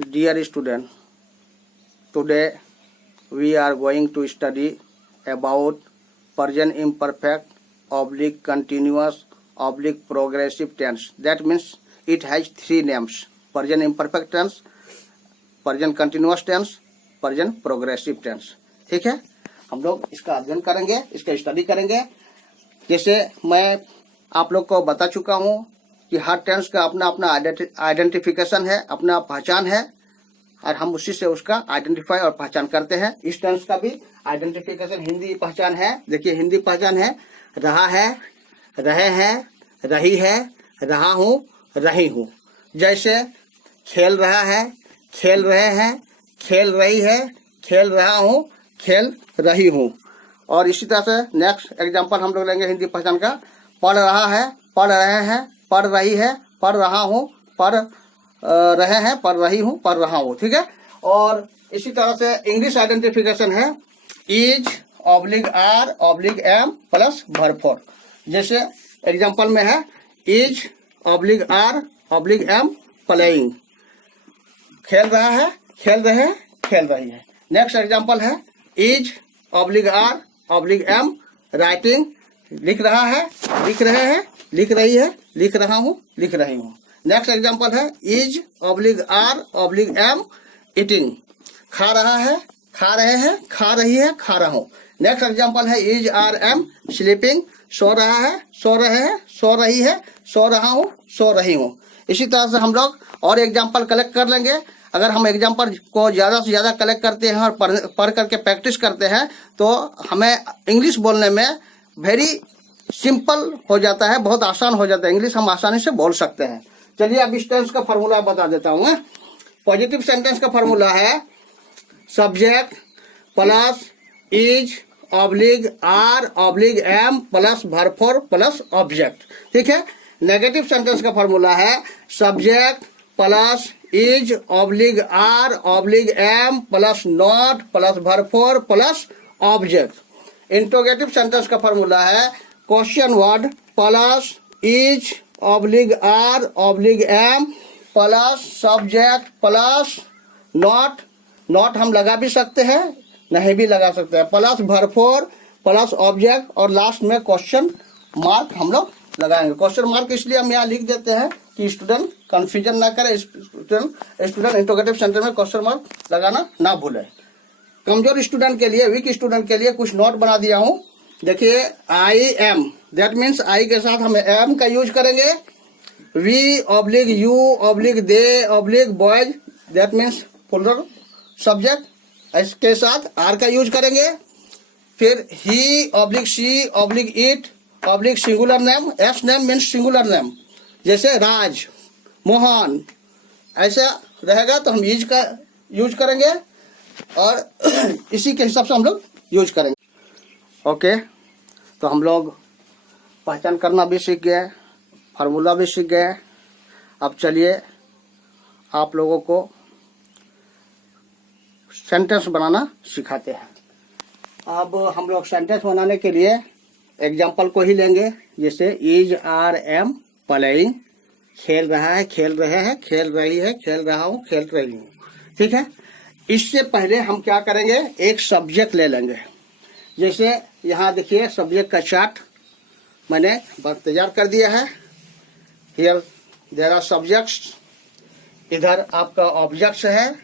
Dear student, today we are going to study about present imperfect oblique continuous oblique progressive tense. That means it has three names: present imperfect tense, present continuous tense, present progressive tense. ठीक है, हम लोग इसका अध्ययन करेंगे, इसका study करेंगे। जैसे मैं आप लोग को बता चुका हूँ कि हर टेंस का अपना अपना आइडेंटिफिकेशन है, अपना पहचान है, और हम उसी से उसका आइडेंटिफाई और पहचान करते हैं। इस टेंस का भी आइडेंटिफिकेशन हिंदी पहचान है। देखिए, हिंदी पहचान है: रहा है, रहे हैं, रही है, रहा हूँ, रही हूँ। जैसे खेल रहा है, खेल रहे हैं, खेल रही है, खेल रहा हूँ, खेल रही हूँ। और इसी तरह से नेक्स्ट एग्जाम्पल हम लोग लेंगे हिंदी पहचान का: पढ़ रहा है, पढ़ रहे हैं, पढ़ रही है, पढ़ रहा हूँ, पढ़ रहे हैं, पढ़ रही हूँ, पढ़ रहा हूँ। ठीक है। और इसी तरह से इंग्लिश आइडेंटिफिकेशन है: is oblique are oblique am plus verb for. जैसे एग्जाम्पल में है is oblique are oblique am playing. खेल रहा है, खेल रहे, खेल रही है। नेक्स्ट एग्जाम्पल है is oblique are oblique am writing. लिख रहा है, लिख रहे हैं, लिख रही है, लिख रहा हूँ, लिख रही हूँ। नेक्स्ट एग्जाम्पल है is oblique are oblique am eating. खा रहा है, खा रहे हैं, खा रही है, खा रहा हूँ। नेक्स्ट एग्जाम्पल है इज आर एम स्लीपिंग। सो रहा है, सो रहे हैं, सो रही है, सो रहा हूँ, सो रही हूँ। इसी तरह से हम लोग और एग्जाम्पल कलेक्ट कर लेंगे। अगर हम एग्जाम्पल को ज़्यादा से ज़्यादा कलेक्ट करते हैं और पढ़ करके प्रैक्टिस करते हैं तो हमें इंग्लिश बोलने में वेरी सिंपल हो जाता है, बहुत आसान हो जाता है। इंग्लिश हम आसानी से बोल सकते हैं। चलिए अब इस टेंस का फॉर्मूला बता देता हूँ। पॉजिटिव सेंटेंस का फॉर्मूला है subject plus is oblique are oblique am plus verb four plus object. ठीक है। नेगेटिव सेंटेंस का फॉर्मूला है subject plus is oblique are oblique am plus not plus verb four plus object. Interrogative sentence का formula है question word plus is oblique are oblique am plus subject plus not. Not हम लगा भी सकते हैं, नहीं भी लगा सकते हैं, plus verb four plus object, और लास्ट में क्वेश्चन मार्क हम लोग लगाएंगे। क्वेश्चन मार्क इसलिए हम यहाँ लिख देते हैं कि स्टूडेंट कंफ्यूजन ना करे। स्टूडेंट इंट्रोगेटिव सेंटेंस में क्वेश्चन मार्क लगाना ना भूले। कमजोर स्टूडेंट के लिए, वीक स्टूडेंट के लिए कुछ नोट बना दिया हूँ। देखिए, I am, that means I के साथ हम एम का यूज करेंगे। We oblique you oblique they oblique boys, that means plural subject. इसके साथ आर का यूज करेंगे। फिर he oblique she oblique it oblique singular name. S name means singular name, जैसे राज, मोहन, ऐसा रहेगा तो हम इज का यूज करेंगे और इसी के हिसाब से हम लोग यूज करेंगे। ओके, तो हम लोग पहचान करना भी सीख गए, फार्मूला भी सीख गए। अब चलिए आप लोगों को सेंटेंस बनाना सिखाते हैं। अब हम लोग सेंटेंस बनाने के लिए एग्जाम्पल को ही लेंगे। जैसे इज आर एम प्लेइंग। खेल रहा है, खेल रहे हैं, खेल रही है, खेल रहा हूँ, खेल रही हूँ। ठीक है। इससे पहले हम क्या करेंगे, एक सब्जेक्ट ले लेंगे। जैसे यहाँ देखिए सब्जेक्ट का चार्ट मैंने तैयार कर दिया है। Here there are subjects. इधर आपका ऑब्जेक्ट्स है,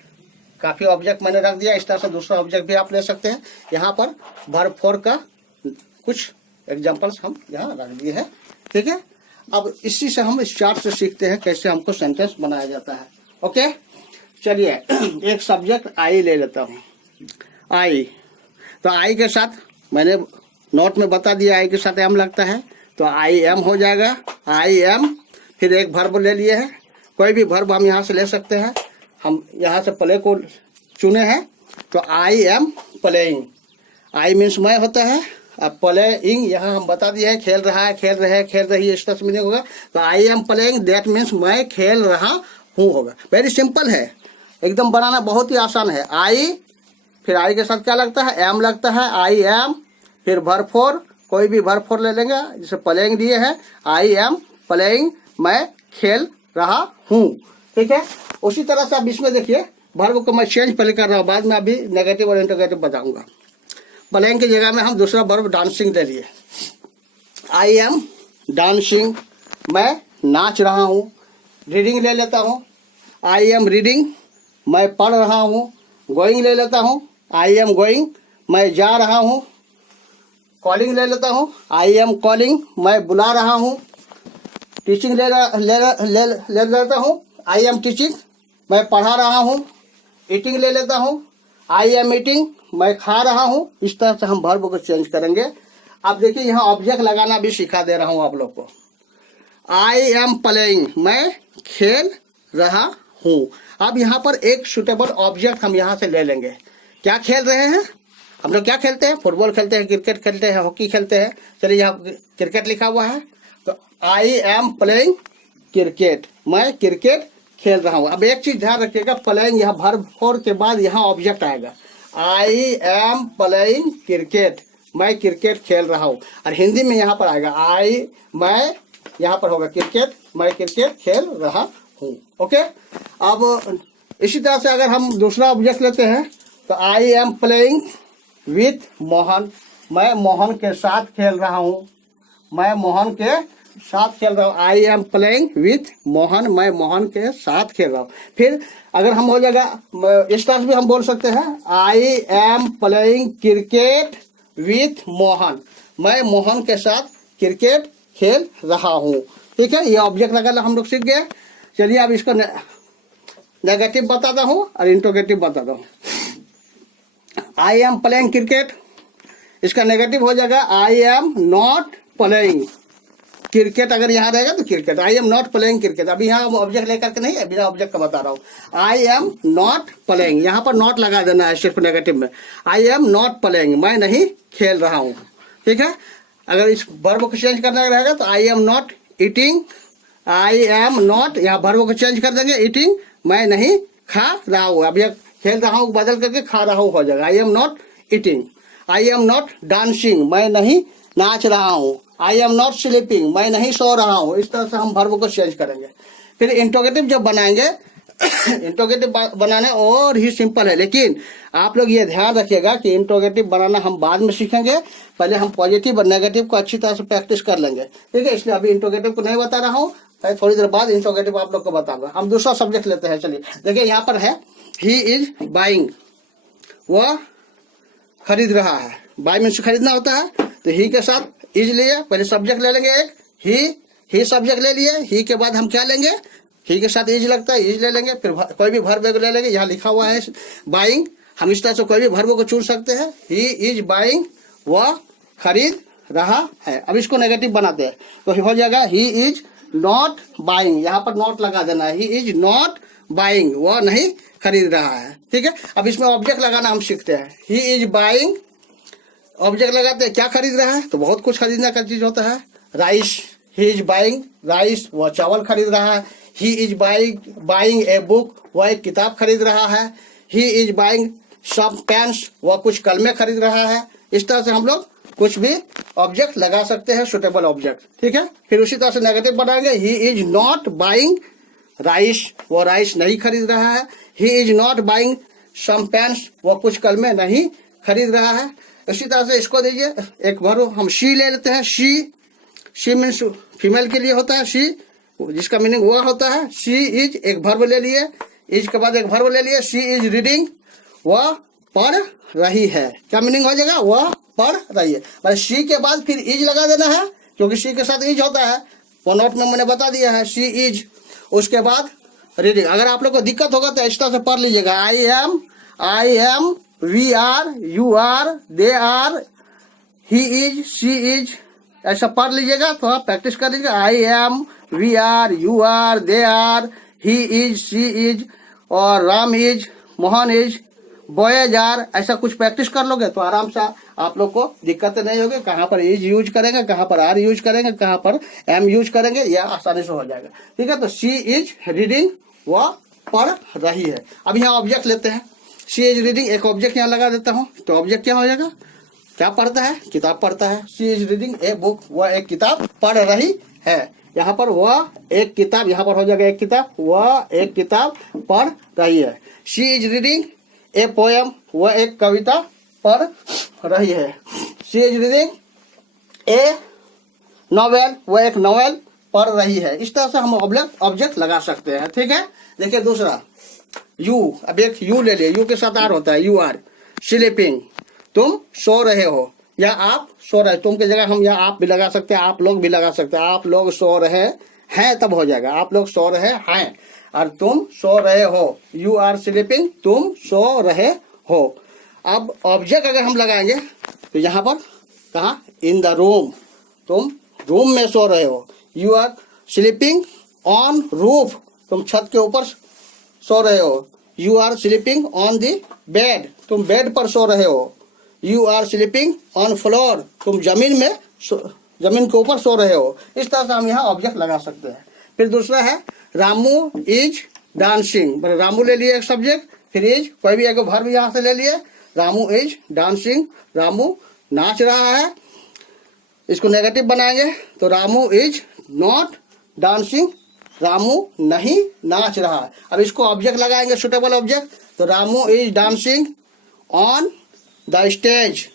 काफी ऑब्जेक्ट मैंने रख दिया। इस तरह से दूसरा ऑब्जेक्ट भी आप ले सकते हैं। यहाँ पर वर्ब फॉर का कुछ एग्जाम्पल्स हम यहाँ रख दिए हैं। ठीक है। अब इसी से हम इस चार्ट से सीखते हैं कैसे हमको सेंटेंस बनाया जाता है। ओके, चलिए एक सब्जेक्ट आई ले लेता हूँ। आई, तो आई के साथ मैंने नोट में बता दिया आई के साथ एम लगता है, तो आई एम हो जाएगा। आई एम, फिर एक वर्ब ले लिए हैं। कोई भी वर्ब हम यहाँ से ले सकते हैं। हम यहाँ से प्ले को चुने हैं, तो आई एम प्लेइंग। आई मीन्स मैं होता है, अब प्लेइंग यहाँ हम बता दिए हैं, खेल रहा है, खेल रहे हैं, खेल रही है, इस तरह से मीनिंग होगा। तो आई एम प्लेइंग, दैट मीन्स मैं खेल रहा हूँ होगा। वेरी सिंपल है, एकदम बनाना बहुत ही आसान है। आई, फिर आई के साथ क्या लगता है, एम लगता है। आई एम, फिर वर्ब फॉर, कोई भी वर्ब फॉर ले लेंगे। जैसे प्लेइंग दिए है, आई एम प्लेइंग, मैं खेल रहा हूँ। ठीक है। उसी तरह से अब इसमें देखिए वर्ब को मैं चेंज पहले कर रहा हूँ, बाद में अभी नेगेटिव और इंटरोगेटिव बताऊंगा। प्लेइंग की जगह में हम दूसरा वर्ब डांसिंग ले लिए। आई एम डांसिंग, मैं नाच रहा हूँ। रीडिंग ले लेता हूँ, आई एम रीडिंग, मैं पढ़ रहा हूँ। गोइंग ले लेता हूँ, आई एम गोइंग, मैं जा रहा हूँ। कॉलिंग ले लेता हूँ, आई एम कॉलिंग, मैं बुला रहा हूँ। टीचिंग ले लेता हूँ, आई एम टीचिंग, मैं पढ़ा रहा हूँ। ईटिंग ले लेता हूँ, आई एम ईटिंग, मैं खा रहा हूँ। इस तरह से हम वर्ब को चेंज करेंगे। अब देखिए यहाँ ऑब्जेक्ट लगाना भी सिखा दे रहा हूँ आप लोग को। आई एम प्लेइंग, मैं खेल रहा हूँ। अब यहाँ पर एक सुटेबल ऑब्जेक्ट हम यहाँ से ले लेंगे। क्या खेल रहे हैं हम लोग? क्या खेलते हैं? फुटबॉल खेलते हैं, क्रिकेट खेलते हैं, हॉकी खेलते हैं। चलिए यहाँ क्रिकेट लिखा हुआ है, तो आई एम प्लेइंग क्रिकेट, मैं क्रिकेट खेल रहा हूँ। अब एक चीज ध्यान रखिएगा, प्लेइंग यहाँ वर्ब फोर के बाद यहाँ ऑब्जेक्ट आएगा। आई एम प्लेइंग क्रिकेट, मैं क्रिकेट खेल रहा हूँ। और हिंदी में यहाँ पर आएगा मैं, यहाँ पर होगा क्रिकेट, मैं क्रिकेट खेल रहा हूँ। ओके। अब इसी तरह से अगर हम दूसरा ऑब्जेक्ट लेते हैं तो आई एम प्लेइंग विथ मोहन, मैं मोहन के साथ खेल रहा हूँ। मैं मोहन के साथ खेल रहा हूँ। आई एम प्लेइंग विथ मोहन, मैं मोहन के साथ खेल रहा हूँ। फिर अगर हम हो जाएगा इस तरह से भी हम बोल सकते हैं, आई am playing cricket with Mohan, मैं मोहन के साथ क्रिकेट खेल रहा हूँ। ठीक है, ये ऑब्जेक्ट लगाना हम लोग सीख गए। चलिए अब इसको नेगेटिव बताता हूँ और इंट्रोगेटिव बताता हूँ। आई एम प्लेइंग क्रिकेट, इसका नेगेटिव हो जाएगा आई एम नॉट प्लेइंग क्रिकेट। अगर यहाँ रहेगा तो cricket, I am not playing cricket. अभी यहाँ ऑब्जेक्ट लेकर के नहीं है, बिना ऑब्जेक्ट का बता रहा हूँ। आई एम नॉट प्लेइंग, यहाँ पर नॉट लगा देना है सिर्फ नेगेटिव में। आई एम नॉट प्लेइंग, मैं नहीं खेल रहा हूँ। ठीक है। अगर इस वर्ब को चेंज करना रहेगा तो आई am not eating, I am not, यहाँ वर्ब को चेंज कर देंगे ईटिंग, मैं नहीं खा रहा हूँ। अब यह खेल रहा हूँ बदल करके खा रहा हूँ हो जाएगा। आई am not eating. I am not dancing, मैं नहीं नाच रहा हूँ। आई एम नॉट स्लीपिंग, मैं नहीं सो रहा हूँ। इस तरह से हम वर्ब को चेंज करेंगे। फिर इंट्रोगेटिव जब बनाएंगे इंट्रोगेटिव बनाने और ही सिंपल है, लेकिन आप लोग ये ध्यान रखिएगा कि इंट्रोगेटिव बनाना हम बाद में सीखेंगे। पहले हम पॉजिटिव और नेगेटिव को अच्छी तरह से प्रैक्टिस कर लेंगे। ठीक है, इसलिए अभी इंट्रोगेटिव को नहीं बता रहा हूँ, थोड़ी देर बाद इंट्रोगेटिव आप लोग को बताऊंगा। हम दूसरा सब्जेक्ट लेते हैं। चलिए देखिए यहाँ पर है ही इज बाइंग, वह खरीद रहा है। बाय मीन्स खरीदना होता है, तो ही के साथ इज लिए, पहले सब्जेक्ट ले लेंगे एक, ही सब्जेक्ट ले लिए। ही के बाद हम क्या लेंगे? ही के साथ इज लगता है, इज ले लेंगे। फिर कोई भी वर्ब ले लेंगे। यहाँ लिखा हुआ है बाइंग, हम इस तरह से कोई भी वर्ब को चुन सकते हैं। ही इज बाइंग, वह खरीद रहा है। अब इसको नेगेटिव बनाते हैं तो हो जाएगा ही इज नॉट बाइंग, यहाँ पर नॉट लगा देना है। ही इज नॉट बाइंग, वह नहीं खरीद रहा है। ठीक है, अब इसमें ऑब्जेक्ट लगाना हम सीखते हैं। ही इज बाइंग, ऑब्जेक्ट लगाते हैं, क्या खरीद रहा है? तो बहुत कुछ खरीदने का चीज होता है। Rice, he is buying rice, वह चावल खरीद रहा है। He is buying a book, वह एक किताब खरीद रहा है। He is buying some pens, वह कुछ कलमे खरीद रहा है। इस तरह से हम लोग कुछ भी ऑब्जेक्ट लगा सकते हैं, सुटेबल ऑब्जेक्ट। ठीक है, फिर उसी तरह से नेगेटिव बनाएंगे। He is not buying rice, वो राइस नहीं खरीद रहा है। He is not buying some pens, वो कुछ कलमे नहीं खरीद रहा है। इसी तरह से इसको दीजिए एक वर्ब हम शी ले लेते हैं। शी मीन्स फीमेल के लिए होता है शी, जिसका मीनिंग वह होता है। शी इज एक वर्ब ले लिए, इज के बाद एक वर्ब ले लिए। शी इज रीडिंग, वह पढ़ रही है। क्या मीनिंग हो जाएगा? वह पढ़ रही है। मतलब शी के बाद फिर इज लगा देना है, क्योंकि शी के साथ इज होता है। वो नोट में मैंने बता दिया है, शी इज। उसके बाद रीडिंग। अगर आप लोग को दिक्कत होगा तो इस तरह से पढ़ लीजिएगा। I am, we are, you are, they are, he is, she is, ऐसा पढ़ लीजिएगा। थोड़ा प्रैक्टिस कर लीजिएगा। I am, we are, you are, they are, he is, she is, और Ram is, Mohan is, boys are, ऐसा कुछ प्रैक्टिस कर लोगे तो आराम से आप लोग को दिक्कत नहीं होगी। कहाँ पर इज यूज करेंगे, कहाँ पर आर यूज करेंगे, कहाँ पर एम यूज करेंगे, यह आसानी से हो जाएगा। ठीक है, तो शी इज रीडिंग, वह पढ़ रही है। अब यहाँ ऑब्जेक्ट लेते हैं। शी इज रीडिंग, एक ऑब्जेक्ट यहाँ लगा देता हूँ, तो ऑब्जेक्ट क्या हो जाएगा? क्या पढ़ता है? किताब पढ़ता है। She is reading A book, वह एक किताब पढ़ रही है। यहाँ पर वह एक किताब, यहाँ पर हो जाएगा एक किताब, वह एक किताब पढ़ रही है। She is reading a poem, वह एक कविता पढ़ रही है। She is reading A novel, वह एक नॉवेल पढ़ रही है। इस तरह से हम ऑब्जेक्ट लगा सकते हैं। ठीक है, देखिए दूसरा यू, अब एक यू ले लिया, यू के साथ आर होता है। यू आर स्लीपिंग, तुम सो रहे हो, या आप सो रहे, तुम की जगह हम या आप भी लगा सकते हैं, आप लोग भी लगा सकते हैं। आप लोग सो रहे हैं तब हो जाएगा, आप लोग सो रहे हैं, और तुम सो रहे हो, यू आर स्लीपिंग, तुम सो रहे हो। अब ऑब्जेक्ट अगर हम लगाएंगे तो यहाँ पर कहा, इन द रूम, तुम रूम में सो रहे हो। You are sleeping on roof, तुम छत के ऊपर सो रहे हो। You are sleeping on the bed, तुम बेड पर सो रहे हो। You are sleeping on floor, तुम जमीन में जमीन के ऊपर सो रहे हो। इस तरह से हम यहाँ ऑब्जेक्ट लगा सकते हैं। फिर दूसरा है रामू इज डांसिंग, रामू ले लिए एक सब्जेक्ट, फिर इज कोई भी एक वर्ब यहाँ से ले लिए। रामू इज डांसिंग, रामू नाच रहा है। इसको नेगेटिव बनाएंगे तो Ramu is not dancing, Ramu नहीं नाच रहा है। अब इसको ऑब्जेक्ट लगाएंगे, सुटेबल ऑब्जेक्ट, तो Ramu is dancing on the stage,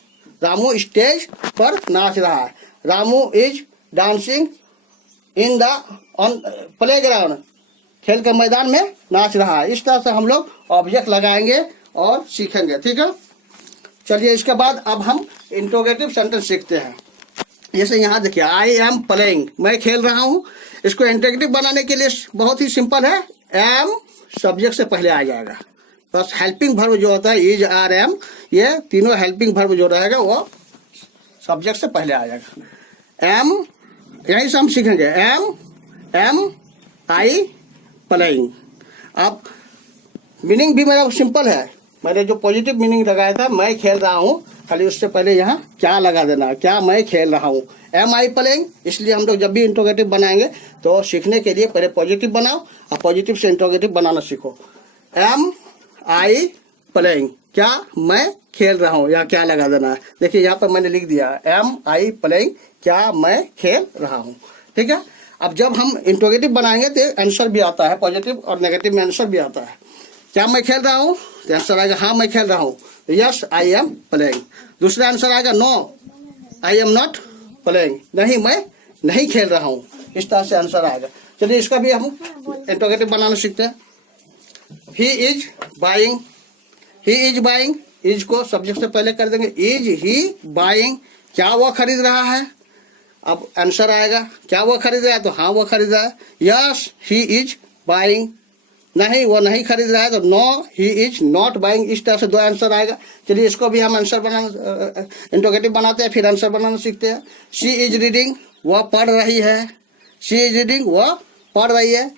Ramu stage पर नाच रहा है। Ramu is dancing in the on playground, खेल के मैदान में नाच रहा है। इस तरह से हम लोग ऑब्जेक्ट लगाएंगे और सीखेंगे। ठीक है, चलिए इसके बाद अब हम इंट्रोगेटिव सेंटेंस सीखते हैं। जैसे यहाँ देखिए, आई एम प्लेइंग, मैं खेल रहा हूँ। इसको इंट्रोगेटिव बनाने के लिए बहुत ही सिंपल है, एम सब्जेक्ट से पहले आ जाएगा, बस हेल्पिंग वर्ब जो होता है इज आर एम, ये तीनों हेल्पिंग वर्ब जो रहेगा वो सब्जेक्ट से पहले आ जाएगा। एम, यही से हम सीखेंगे, एम आई प्लेइंग। अब मीनिंग भी मेरा सिंपल है, मैंने जो पॉजिटिव मीनिंग लगाया था मैं खेल रहा हूँ, खाली उससे पहले यहाँ क्या लगा देना, क्या मैं खेल रहा हूँ, एम आई प्लेइंग। इसलिए हम लोग जब भी इंट्रोगेटिव बनाएंगे तो सीखने के लिए पहले पॉजिटिव बनाओ और पॉजिटिव से इंट्रोगेटिव बनाना सीखो। एम आई प्लेइंग, क्या मैं खेल रहा हूँ, या क्या लगा देना है। देखिए यहाँ पर मैंने लिख दिया एम आई प्लेइंग, क्या मैं खेल रहा हूँ। ठीक है, अब जब हम इंट्रोगेटिव बनाएंगे तो आंसर भी आता है, पॉजिटिव और नेगेटिव में आंसर भी आता है। क्या मैं खेल रहा हूँ, तो आंसर आएगा हाँ मैं खेल रहा हूँ, यस आई एम प्लेइंग। दूसरा आंसर आएगा no I am not playing, नहीं मैं नहीं खेल रहा हूँ। इस तरह से आंसर आएगा। चलिए इसका भी हम इंट्रोगेटिव बनाना सीखते हैं। ही is buying, he is buying, is को सब्जेक्ट से पहले कर देंगे, इज ही बाइंग, क्या वह खरीद रहा है। अब आंसर आएगा, क्या वह खरीद रहा है, तो हाँ वह खरीद रहा है, यस ही इज बाइंग। नहीं वो नहीं खरीद रहा है, तो no he is not buying. इस तरह से दो आंसर आएगा। चलिए इसको भी हम आंसर बनाना, इंट्रोगेटिव बनाते हैं, फिर आंसर बनाना सीखते हैं। शी इज रीडिंग, वह पढ़ रही है, शी इज रीडिंग, वह पढ़ रही है।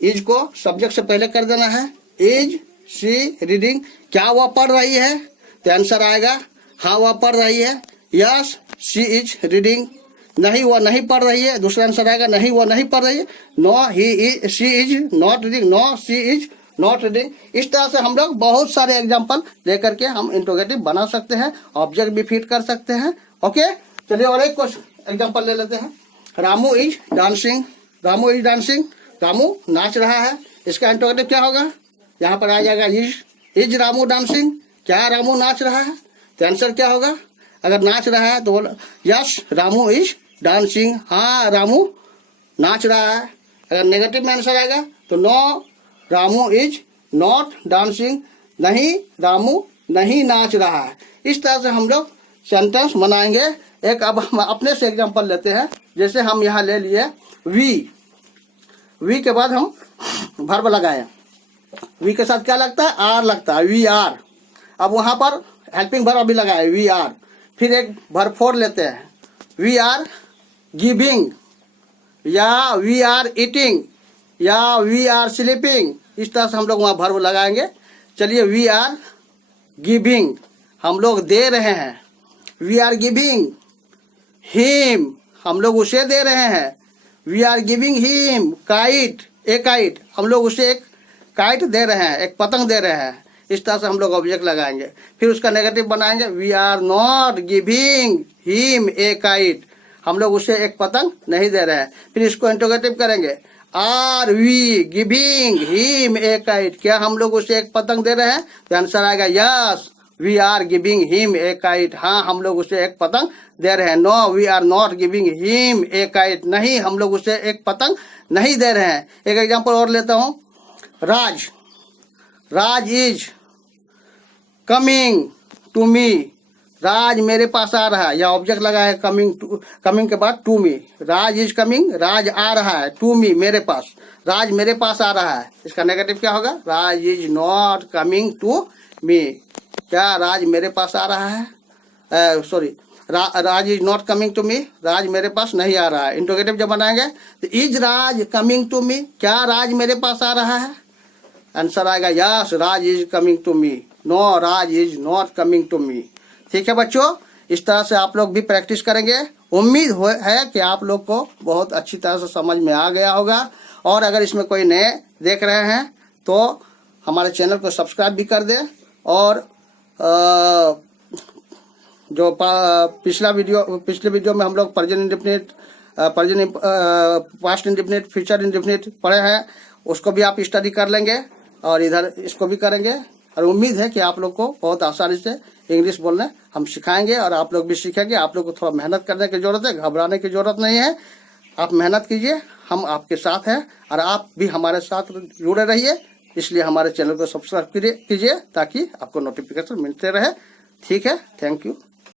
इज को सब्जेक्ट से पहले कर देना है, इज शी रीडिंग, क्या वह पढ़ रही है, तो आंसर आएगा हाँ वह पढ़ रही है, यस शी इज रीडिंग। नहीं वह नहीं पढ़ रही है, दूसरा आंसर आएगा नहीं वह नहीं पढ़ रही है, no he is she is not reading, no she is not reading. इस तरह से हम लोग बहुत सारे एग्जाम्पल लेकर के हम इंट्रोगेटिव बना सकते हैं, ऑब्जेक्ट भी फिट कर सकते हैं। ओके, चलिए और एक कुछ एग्जाम्पल ले लेते हैं। Ramu is dancing, Ramu is dancing, Ramu नाच रहा है। इसका इंट्रोगेटिव क्या होगा, यहाँ पर आ जाएगा इज रामू डांसिंग, क्या रामू नाच रहा है, तो आंसर क्या होगा। अगर नाच रहा है तो यस रामू इज डांसिंग, हाँ रामू नाच रहा है। अगर नेगेटिव में आंसर आएगा तो no Ramu is not dancing, नहीं रामू नहीं नाच रहा है। इस तरह से हम लोग सेंटेंस बनाएंगे। एक अब हम अपने से एग्जांपल लेते हैं। जैसे हम यहाँ ले लिए वी के बाद हम वर्ब लगाए, वी के साथ क्या लगता है, आर लगता है, वी आर। अब वहां पर हेल्पिंग वर्ब भी लगाए, वी आर। फिर एक वर्ब फोर लेते हैं, वी आर गिविंग, या वी आर ईटिंग, या वी आर स्लीपिंग। इस तरह से हम लोग वहाँ वर्ब लगाएंगे। चलिए वी आर गिविंग, हम लोग दे रहे हैं, वी आर गिविंग हिम, हम लोग उसे दे रहे हैं, we are giving him kite, a kite, हम लोग उसे एक काइट दे रहे हैं, एक पतंग दे रहे हैं। इस तरह से हम लोग ऑब्जेक्ट लगाएंगे। फिर उसका नेगेटिव बनाएंगे, we are not giving him a kite, हम लोग उसे एक पतंग नहीं दे रहे हैं। फिर इसको इंटरोगेटिव करेंगे, are we giving him a kite, क्या हम लोग उसे एक पतंग दे रहे हैं? तो आंसर आएगा yes, we are giving him a kite. हाँ, हम लोग उसे एक पतंग दे रहे हैं। No, we are not giving him a kite, नहीं, हम लोग उसे एक पतंग नहीं दे रहे हैं। एक एग्जांपल और लेता हूं, राज, राज is coming to me, Raj मेरे पास आ रहा है, या ऑब्जेक्ट लगा है कमिंग के बाद to me, Raj is coming, Raj आ रहा है, टू मी मेरे पास, राज मेरे पास आ रहा है। इसका नेगेटिव क्या होगा? Raj is not coming to me, क्या राज मेरे पास आ रहा है? Sorry, Raj is not coming to me, Raj मेरे पास नहीं आ रहा है। इंट्रोगेटिव जब बनाएंगे तो is Raj coming to me, क्या राज मेरे पास आ रहा है? आंसर आएगा yes, Raj is coming to me. No, Raj is not coming to me. ठीक है बच्चों, इस तरह से आप लोग भी प्रैक्टिस करेंगे। उम्मीद है कि आप लोग को बहुत अच्छी तरह से समझ में आ गया होगा। और अगर इसमें कोई नए देख रहे हैं तो हमारे चैनल को सब्सक्राइब भी कर दे, और जो पिछले वीडियो में हम लोग present indefinite, past indefinite, future indefinite पढ़े हैं, उसको भी आप स्टडी कर लेंगे और इधर इसको भी करेंगे। और उम्मीद है कि आप लोग को बहुत आसानी से इंग्लिश बोलने हम सिखाएंगे और आप लोग भी सीखेंगे। आप लोग को थोड़ा मेहनत करने की जरूरत है, घबराने की जरूरत नहीं है। आप मेहनत कीजिए, हम आपके साथ हैं, और आप भी हमारे साथ जुड़े रहिए। इसलिए हमारे चैनल को सब्सक्राइब कीजिए ताकि आपको नोटिफिकेशन मिलते रहे। ठीक है, थैंक यू।